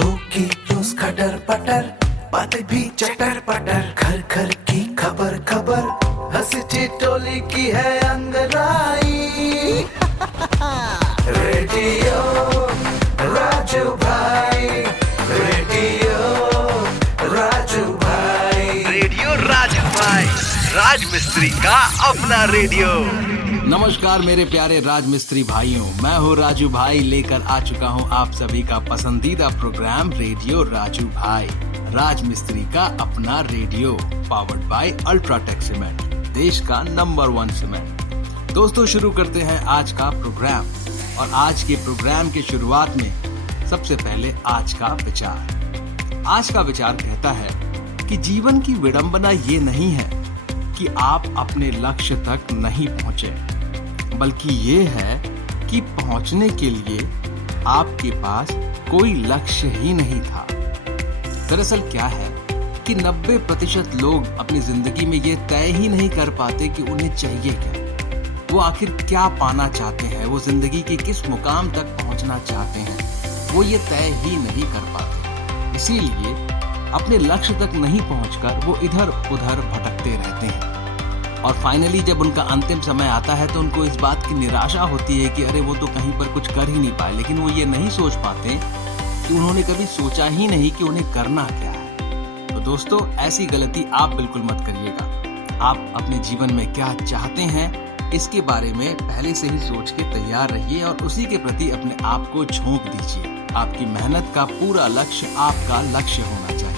होगी रोज खटर पटर, बातें भी चटर पटर, घर घर की खबर खबर, हंसी ठिठोली की है अंगराई। रेडियो राजू भाई, रेडियो राजू भाई, रेडियो राजू भाई, राज मिस्त्री का अपना रेडियो। नमस्कार मेरे प्यारे राज मिस्त्री भाइयों, मैं हूँ राजू भाई, लेकर आ चुका हूँ आप सभी का पसंदीदा प्रोग्राम रेडियो राजू भाई, राज मिस्त्री का अपना radio, powered by UltraTech cement, देश का नंबर 1 सीमेंट। दोस्तों, शुरू करते हैं आज का प्रोग्राम। और आज के प्रोग्राम की शुरुआत में सबसे पहले आज का विचार। आज का विचार कहता है कि जीवन की विडंबना ये नहीं है कि आप अपने लक्ष्य तक नहीं पहुंचे, बल्कि ये है कि पहुंचने के लिए आपके पास कोई लक्ष्य ही नहीं था। दरअसल क्या है कि 90% लोग अपनी जिंदगी में ये तय ही नहीं कर पाते कि उन्हें चाहिए क्या, वो आखिर क्या पाना चाहते हैं, वो जिंदगी के किस मुकाम तक पहुंचना चाहते हैं, वो ये तय ही नहीं कर पाते। इसीलिए अपने लक्ष्य तक नहीं पहुंचकर वो इधर उधर भटकते रहते हैं। और फाइनली जब उनका अंतिम समय आता है तो उनको इस बात की निराशा होती है कि अरे वो तो कहीं पर कुछ कर ही नहीं पाए। लेकिन वो ये नहीं सोच पाते कि उन्होंने कभी सोचा ही नहीं कि उन्हें करना क्या है। तो दोस्तों, ऐसी गलती आप बिल्कुल मत करिएगा। आप अपने जीवन में क्या चाहते हैं, इसके बारे में पहले से ही सोच के तैयार रहिए और उसी के प्रति अपने आप को झोंक दीजिए। आपकी मेहनत का पूरा लक्ष्य आपका लक्ष्य होना चाहिए।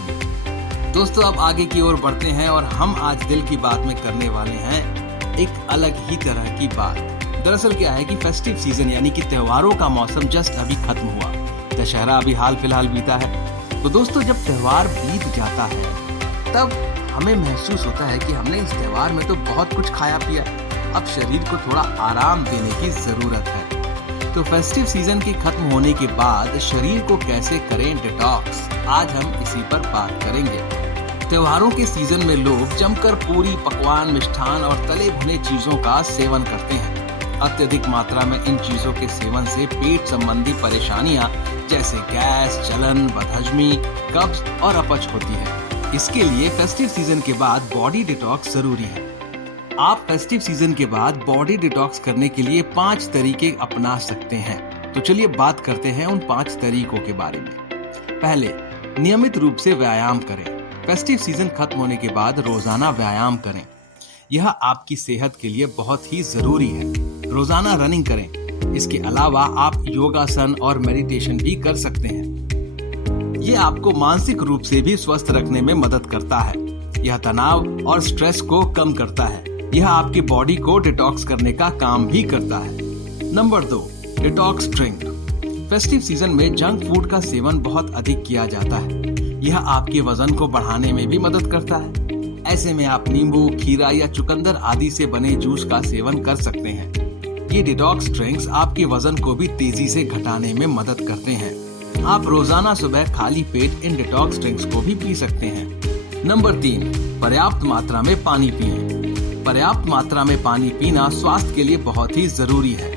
दोस्तों, अब आगे की ओर बढ़ते हैं और हम आज दिल की बात में करने वाले हैं एक अलग ही तरह की बात। दरअसल क्या है कि फेस्टिव सीजन यानी कि त्योहारों का मौसम जस्ट अभी खत्म हुआ। दशहरा अभी हाल फिलहाल बीता है। तो दोस्तों, जब त्योहार बीत जाता है तब हमें महसूस होता है कि हमने इस त्योहार में तो बहुत कुछ खाया पिया, अब शरीर को थोड़ा आराम देने की जरूरत है। तो फेस्टिव सीजन के खत्म होने के बाद शरीर को कैसे करें डिटॉक्स, आज हम इसी पर बात करेंगे। त्योहारों के सीजन में लोग जमकर पूरी, पकवान, मिष्ठान और तले भुने चीजों का सेवन करते हैं। अत्यधिक मात्रा में इन चीजों के सेवन से पेट संबंधी परेशानियां जैसे गैस, जलन, बदहजमी, कब्ज और अपच होती है। इसके लिए फेस्टिव सीजन के बाद बॉडी डिटॉक्स जरूरी है। आप फेस्टिव सीजन के बाद बॉडी डिटॉक्स करने के लिए 5 तरीके अपना सकते हैं। तो चलिए बात करते हैं उन 5 तरीकों के बारे में। पहले, नियमित रूप से व्यायाम करें। फेस्टिव सीजन खत्म होने के बाद रोजाना व्यायाम करें। यह आपकी सेहत के लिए बहुत ही जरूरी है। रोजाना रनिंग करें। इसके अलावा आप योगासन और मेडिटेशन भी कर सकते हैं। ये आपको मानसिक रूप से भी स्वस्थ रखने में मदद करता है। यह तनाव और स्ट्रेस को कम करता है। यह आपकी बॉडी को डिटॉक्स करने का काम भी करता है। Number 2, detox drink. Festive season में जंक फूड का सेवन बहुत अधिक किया जाता है। यह आपके वजन को बढ़ाने में भी मदद करता है। ऐसे में आप नींबू, खीरा या चुकंदर आदि से बने जूस का सेवन कर सकते हैं। ये डिटॉक्स ड्रिंक्स आपके वजन को भी तेजी से घटाने में मदद करते हैं। आप रोजाना सुबह खाली पेट इन डिटॉक्स ड्रिंक्स को भी पी सकते हैं। नंबर 3, पर्याप्त मात्रा में पानी पिएं। पर्याप्त मात्रा में पानी पीना स्वास्थ्य के लिए बहुत ही जरूरी है।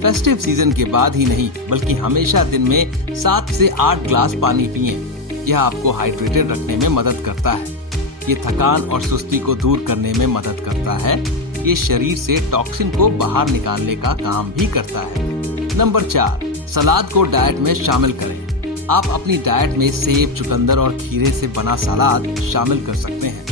फेस्टिव सीजन के बाद ही नहीं, बल्कि हमेशा दिन में 7 से 8 ग्लास पानी पिएं। यह आपको हाइड्रेटेड रखने में मदद करता है। ये थकान और सुस्ती को दूर करने में मदद करता है। ये शरीर से टॉक्सिन को बाहर निकालने का काम भी करता है। नंबर 4, सलाद को डाइट में शामिल करें। आप अपनी डाइट में सेब, चुकंदर और खीरे से बना सलाद शामिल कर सकते हैं।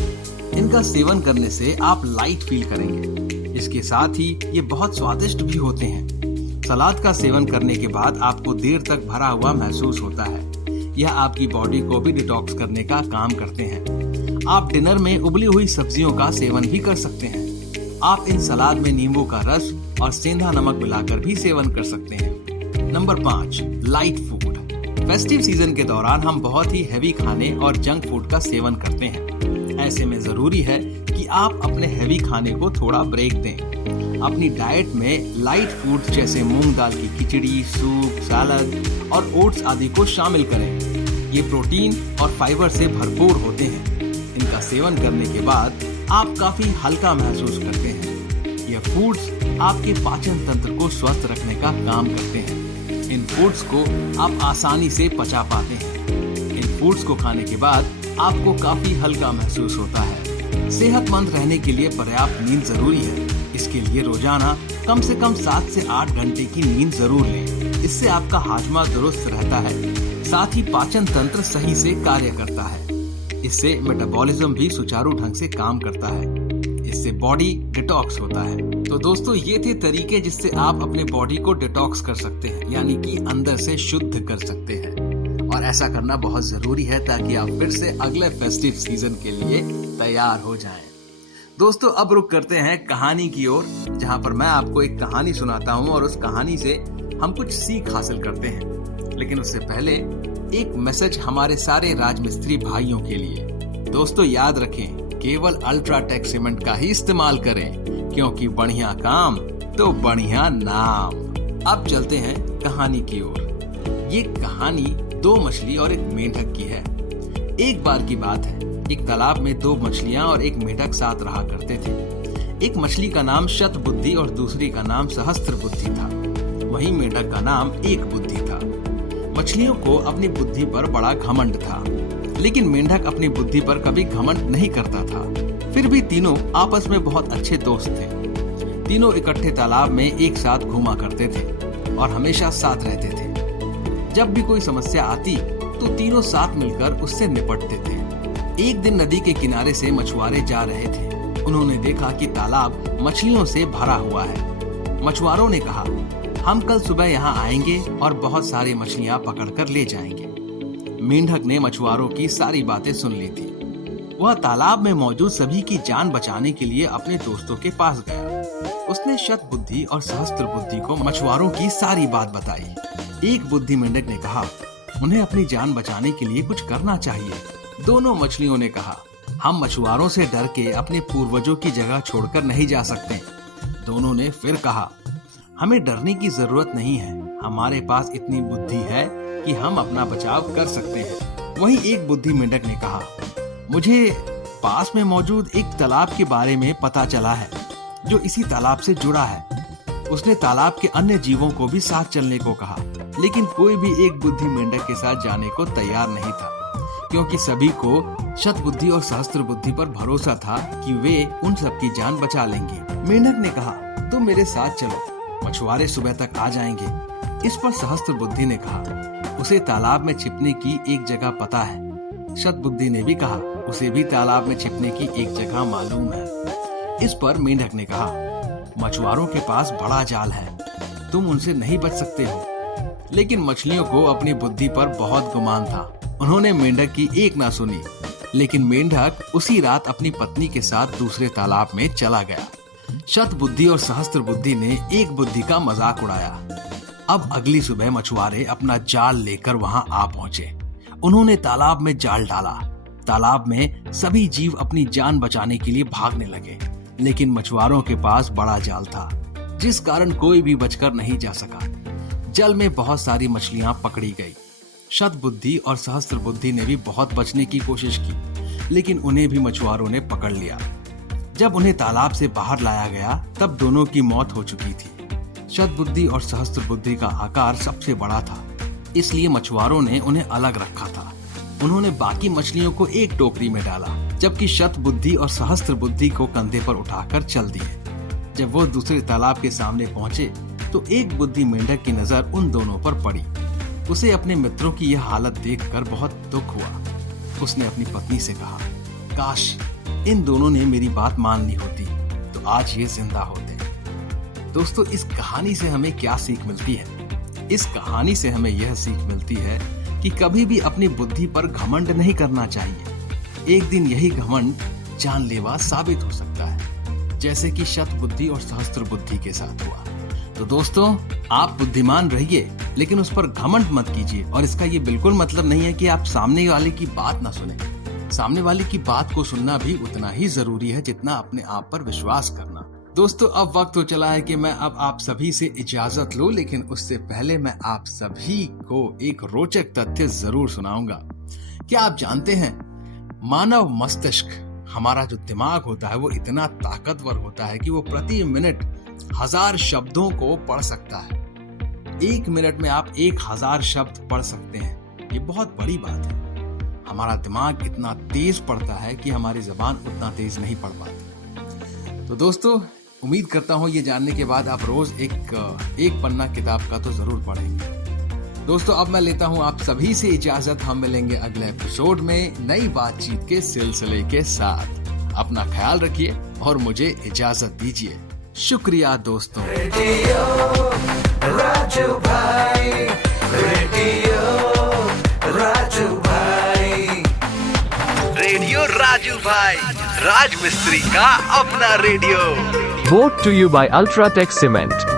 इनका सेवन करने से आप लाइट फील करेंगे। इसके साथ ही ये बहुत स्वादिष्ट भी होते हैं। सलाद का सेवन करने के बाद आपको देर तक भरा हुआ महसूस होता है। यह आपकी बॉडी को भी डिटॉक्स करने का काम करते हैं। आप डिनर में उबली हुई सब्जियों का सेवन भी कर सकते हैं। आप इन सलाद में नींबू का रस और सेंधा नमक मिलाकर भी सेवन कर सकते हैं। Number 5, light food. Festive season के दौरान हम बहुत ही हैवी खाने और जंक फूड का सेवन करते हैं। ऐसे में जरूरी है कि आप अपने हैवी खाने को थोड़ा ब्रेक दें। अपनी डाइट में लाइट फूड जैसे मूंग दाल की खिचड़ी, सूप, सलाद और ओट्स आदि को शामिल करें। ये प्रोटीन और फाइबर से भरपूर होते हैं। इनका सेवन करने के बाद आप काफी हल्का महसूस करते हैं। ये फूड्स आपके पाचन तंत्र को स्वस्थ रखने का काम करते हैं। इन फूड्स को आप आसानी से पचा पाते हैं। फूड्स को खाने के बाद आपको काफी हल्का महसूस होता है। सेहतमंद रहने के लिए पर्याप्त नींद जरूरी है। इसके लिए रोजाना कम से कम 7 से 8 घंटे की नींद जरूर लें। इससे आपका हाजमा दुरुस्त रहता है, साथ ही पाचन तंत्र सही से कार्य करता है। इससे मेटाबॉलिज्म भी सुचारू ढंग से काम करता है। इससे बॉडी डिटॉक्स होता है। तो दोस्तों, ये थे तरीके जिससे आप अपने बॉडी को डिटॉक्स कर सकते हैं, यानी कि अंदर से शुद्ध कर सकते हैं। और ऐसा करना बहुत जरूरी है ताकि आप फिर से अगले फेस्टिव सीजन के लिए तैयार हो जाएं। दोस्तों, अब रुक करते हैं कहानी की ओर, जहां पर मैं आपको एक कहानी सुनाता हूं और उस कहानी से हम कुछ सीख हासिल करते हैं। लेकिन उससे पहले एक मैसेज हमारे सारे राजमिस्त्री भाइयों के लिए। दोस्तों, याद रखें, केवल अल्ट्राटेक सीमेंट का ही इस्तेमाल करें, क्योंकि बढ़िया काम तो बढ़िया नाम। अब चलते हैं कहानी की ओर। ये कहानी 2 मछली और एक मेंढक की है। एक बार की बात है, एक तालाब में 2 मछलियां और एक मेंढक साथ रहा करते थे। एक मछली का नाम शतबुद्धि और दूसरी का नाम सहस्त्रबुद्धि था। वहीं मेंढक का नाम एक बुद्धि था। मछलियों को अपनी बुद्धि पर बड़ा घमंड था, लेकिन मेंढक अपनी बुद्धि पर कभी घमंड नहीं करता था। फिर भी तीनों आपस में बहुत अच्छे दोस्त थे। तीनों इकट्ठे तालाब में एक साथ घूमा करते थे और हमेशा साथ रहते थे। जब भी कोई समस्या आती तो तीनों साथ मिलकर उससे निपटते थे। एक दिन नदी के किनारे से मछुआरे जा रहे थे। उन्होंने देखा कि तालाब मछलियों से भरा हुआ है। मछुआरों ने कहा, हम कल सुबह यहाँ आएंगे और बहुत सारी मछलियाँ पकड़कर ले जाएंगे। मेंढक ने मछुआरों की सारी बातें सुन ली थी। वह तालाब में मौजूद सभी की जान बचाने के लिए अपने दोस्तों के पास गया। उसने शतबुद्धि और सहस्त्रबुद्धि को मछुआरों की सारी बात बताई। एक बुद्धि मेंढक ने कहा, उन्हें अपनी जान बचाने के लिए कुछ करना चाहिए। दोनों मछलियों ने कहा, हम मछुआरों से डर के अपने पूर्वजों की जगह छोड़कर नहीं जा सकते। दोनों ने फिर कहा, हमें डरने की जरूरत नहीं है, हमारे पास इतनी बुद्धि है कि हम अपना बचाव कर सकते हैं। वहीं एक बुद्धि मेंढक ने कहा, मुझे पास में मौजूद एक तालाब के बारे में पता चला है जो इसी तालाब से जुड़ा है। उसने तालाब के अन्य जीवों को भी साथ चलने को कहा, लेकिन कोई भी एक बुद्धि मेंढक के साथ जाने को तैयार नहीं था, क्योंकि सभी को शतबुद्धि और सहस्त्रबुद्धि पर भरोसा था कि वे उन सबकी जान बचा लेंगे। मेंढक ने कहा, तुम मेरे साथ चलो, मछुआरे सुबह तक आ जाएंगे। इस पर सहस्त्रबुद्धि ने कहा, उसे तालाब में छिपने की एक जगह पता है। शतबुद्धि ने भी कहा, उसे भी तालाब में छिपने की एक जगह मालूम है। इस पर मेंढक ने कहा, मछुआरों के पास बड़ा जाल है, तुम उनसे नहीं बच सकते हो। लेकिन मछलियों को अपनी बुद्धि पर बहुत गुमान था। उन्होंने मेंढक की एक ना सुनी। लेकिन मेंढक उसी रात अपनी पत्नी के साथ दूसरे तालाब में चला गया। शतबुद्धि और सहस्त्रबुद्धि ने एक बुद्धि का मजाक उड़ाया। अब अगली सुबह मछुआरे अपना जाल लेकर वहां आ पहुंचे। उन्होंने तालाब में जाल डाला। तालाब में सभी जीव अपनी जान बचाने के लिए भागने लगे, लेकिन मछुआरों के पास बड़ा जाल था, जिस कारण कोई भी बचकर नहीं जा सका। जल में बहुत सारी मछलियां पकड़ी गई। शतबुद्धि और सहस्त्रबुद्धि ने भी बहुत बचने की कोशिश की, लेकिन उन्हें भी मछुआरों ने पकड़ लिया। जब उन्हें तालाब से बाहर लाया गया, तब दोनों की मौत हो चुकी थी। शतबुद्धि और सहस्त्रबुद्धि का आकार सबसे बड़ा था, इसलिए मछुआरों ने उन्हें अलग रखा था। उन्होंने बाकी मछलियों को एक टोकरी में डाला, जबकि शतबुद्धि और सहस्त्रबुद्धि को कंधे पर उठाकर चल दिए। जब वो दूसरे तालाब के सामने पहुंचे, तो एक बुद्धि मेंढक की नजर उन दोनों पर पड़ी। उसे अपने मित्रों की यह हालत देखकर बहुत दुख हुआ। उसने अपनी पत्नी से कहा, काश इन दोनों ने मेरी बात मान ली होती तो आज ये जिंदा होते। दोस्तों, इस कहानी से हमें क्या सीख मिलती है? इस कहानी से हमें यह सीख मिलती है कि कभी भी अपनी बुद्धि पर घमंड नहीं करना चाहिए। एक दिन यही घमंड जानलेवा साबित हो सकता है, जैसे कि शतबुद्धि और सहस्त्रबुद्धि के साथ हुआ। तो दोस्तों, आप बुद्धिमान रहिए, लेकिन उस पर घमंड मत कीजिए। और इसका ये बिल्कुल मतलब नहीं है कि आप सामने वाले की बात ना सुने। सामने वाले की बात को सुनना भी उतना ही जरूरी है जितना अपने आप पर विश्वास करना। दोस्तों, अब वक्त हो चला है कि मैं अब आप सभी से इजाजत लूं, लेकिन उससे पहले मैं आप सभी को एक रोचक तथ्य जरूर सुनाऊंगा। क्या आप जानते हैं, मानव मस्तिष्क, हमारा जो दिमाग होता है, वो इतना ताकतवर होता है कि वो प्रति मिनट 1000 शब्दों को पढ़ सकता है। 1 मिनट में आप 1000 शब्द पढ़ सकते हैं। ये बहुत बड़ी बात है। हमारा दिमाग इतना तेज पढ़ता है कि हमारी जबान उतना तेज नहीं पढ़ पाती। तो दोस्तों, उम्मीद करता हूँ ये जानने के बाद आप रोज एक पन्ना किताब का तो जरूर पढ़ेंगे। दोस्तों, अब मैं लेता हूँ आप सभी से इजाजत। हम मिलेंगे अगले एपिसोड में नई बातचीत के सिलसिले के साथ। अपना ख्याल रखिए और मुझे इजाजत दीजिए। शुक्रिया दोस्तों। रेडियो राजू भाई, रेडियो राजू भाई, रेडियो राजू भाई, राज मिस्त्री का अपना radio. Brought to you by Ultratech Cement.